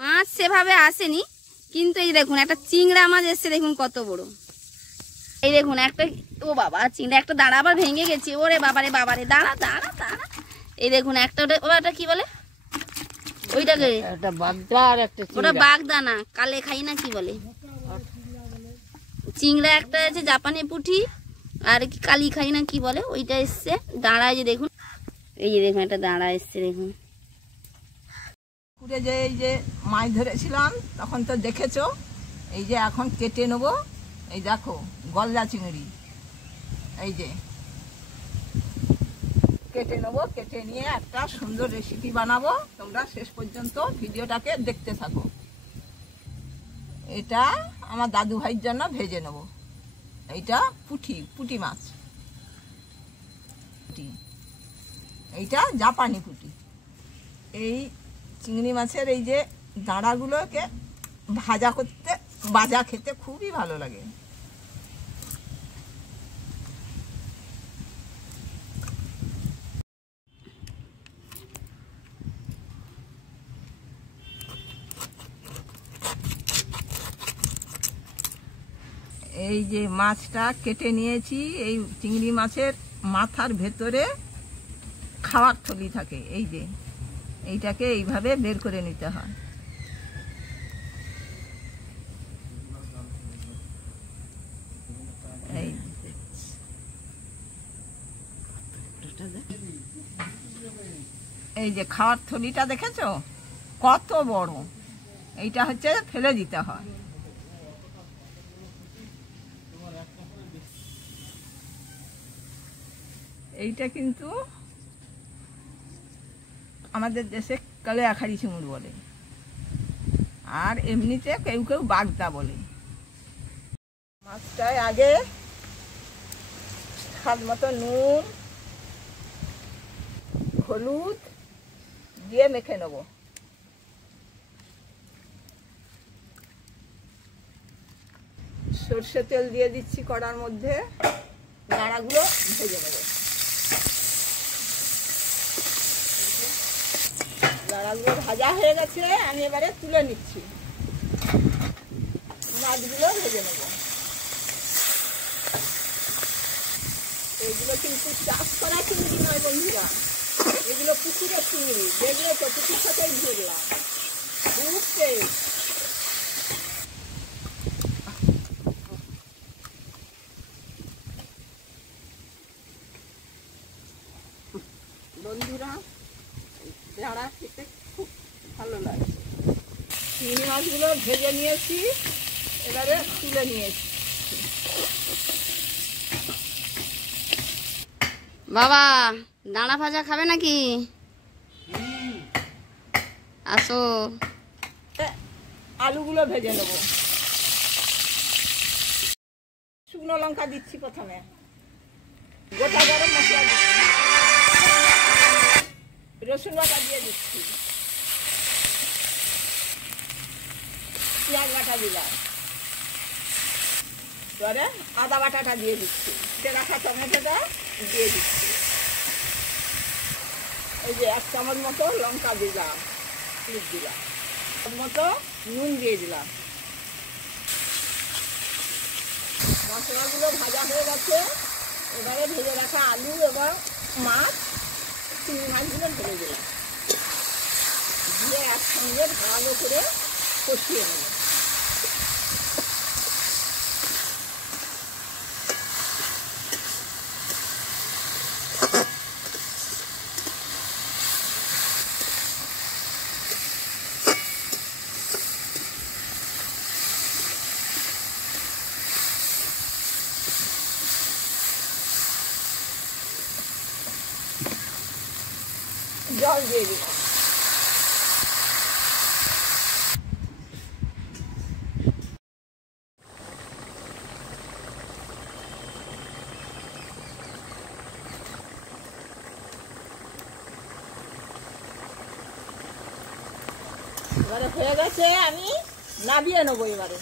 মাছ সেভাবে আসেনি, কিন্তু এই দেখুন একটা চিংড়া মাছ এসছে, দেখুন কত বড়। এই দেখুন একটা, ও বাবা চিংড়া একটা দাঁড়া আবার ভেঙে গেছে। ওরে বাবারে বাবারে, দাঁড়া দাঁড়া দাঁড়া। এই দেখুন একটা, ওটা কি বলে ওইটাকে? ওটা বাগদা না, কালে খাই না, কি বলে চিংড়া একটা আছে, জাপানি পুঁটি, আর কি কালি খাই না কি বলে, ওইটা এসছে দাঁড়ায়। যে দেখুন, এই যে দেখুন একটা দাঁড়া এসছে দেখুন। পুকুরে যে এই যে মাছ ধরেছিলাম তখন তো দেখেছো, এই যে এখন কেটে নেবো। এই দেখো গলদা চিংড়ি, এই যে কেটে নেবো। কেটে নিয়ে একটা সুন্দর রেসিপি বানাবো। তোমরা শেষ পর্যন্ত ভিডিওটাকে দেখতে থাকো। এটা আমার দাদু ভাইয়ের জন্য ভেজে নেব। এইটা পুঁটি মাছ, এইটা জাপানি পুঁটি। এই চিংড়ি মাছের এই যে দাঁড়াগুলোকে ভাজা খেতে খুবই ভালো লাগে। এই যে মাছটা কেটে নিয়েছি, এই চিংড়ি মাছের মাথার ভেতরে খাওয়ার থলি থাকে, এই যে এইটাকে এইভাবে বের করে নিতে হয়। এই যে খাওয়ার থলিটা দেখেছো কত বড়, এইটা হচ্ছে ফেলে দিতে হয়। এইটা কিন্তু আমাদের দেশে কালিয়াখাড়ি চিংড়ি বলে, আর এমনিতে কেউ কেউ বাগদা বলে। মাছটায় আগে স্বাদ মতো নুন হলুদ দিয়ে মেখে নেব। সরষে তেল দিয়ে দিচ্ছি কড়ার মধ্যে, দাঁড়াগুলো ভেজে নেব। দাঁড়াগুলো ভাজা হয়ে গেছে, আমি এবারে তুলে নিচ্ছি। মাছগুলো ভেজে নেব। এগুলো কিন্তু চাষ করা চিংড়ি নয় বন্ধুরা, এগুলো পুকুরের চিংড়ি। দেখলে তো পুকুর সাথেই ধরলাম, খুব টেস্ট। বন্ধুরা দাঁড়া খেতে খুব ভালো লাগে। চিংড়ি মাছগুলো ভেজে নিয়েছি, এবারে তুলে নিয়েছি। বাবা দাঁড়া ভাজা খাবে নাকি? আসো। আলুগুলো ভেজে নেব। শুকনো লঙ্কা দিচ্ছি প্রথমে, গোটা গরম মশলা দিচ্ছি, রসুন বাটা দিয়ে দিচ্ছি, পেঁয়াজ বাটা দিলাম, এবারে আদা বাটাটা দিয়ে দিচ্ছি, রাখা টমেটোটা দিয়ে দিচ্ছি। এই যে 1 চামচ মতো লঙ্কা দিলাম, হলুদ দিলাম, মতো নুন দিয়ে দিলাম। মশলাগুলো ভাজা হয়ে গেছে, এবারে ভেজে রাখা আলু এবং মাছ, চিংড়ি মাছগুলো ঢেলে দিলাম, দিয়ে একসঙ্গে ভালো করে কষিয়ে নেব। জল দিয়ে দিলাম। এবারে হয়ে গেছে, আমি নামিয়ে নেবো। এবারে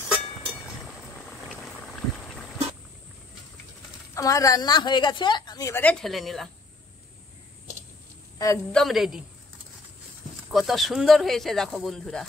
আমার রান্না হয়ে গেছে, আমি এবারে ঢেলে নিলাম। একদম রেডি। কত সুন্দর হয়েছে দেখো বন্ধুরা।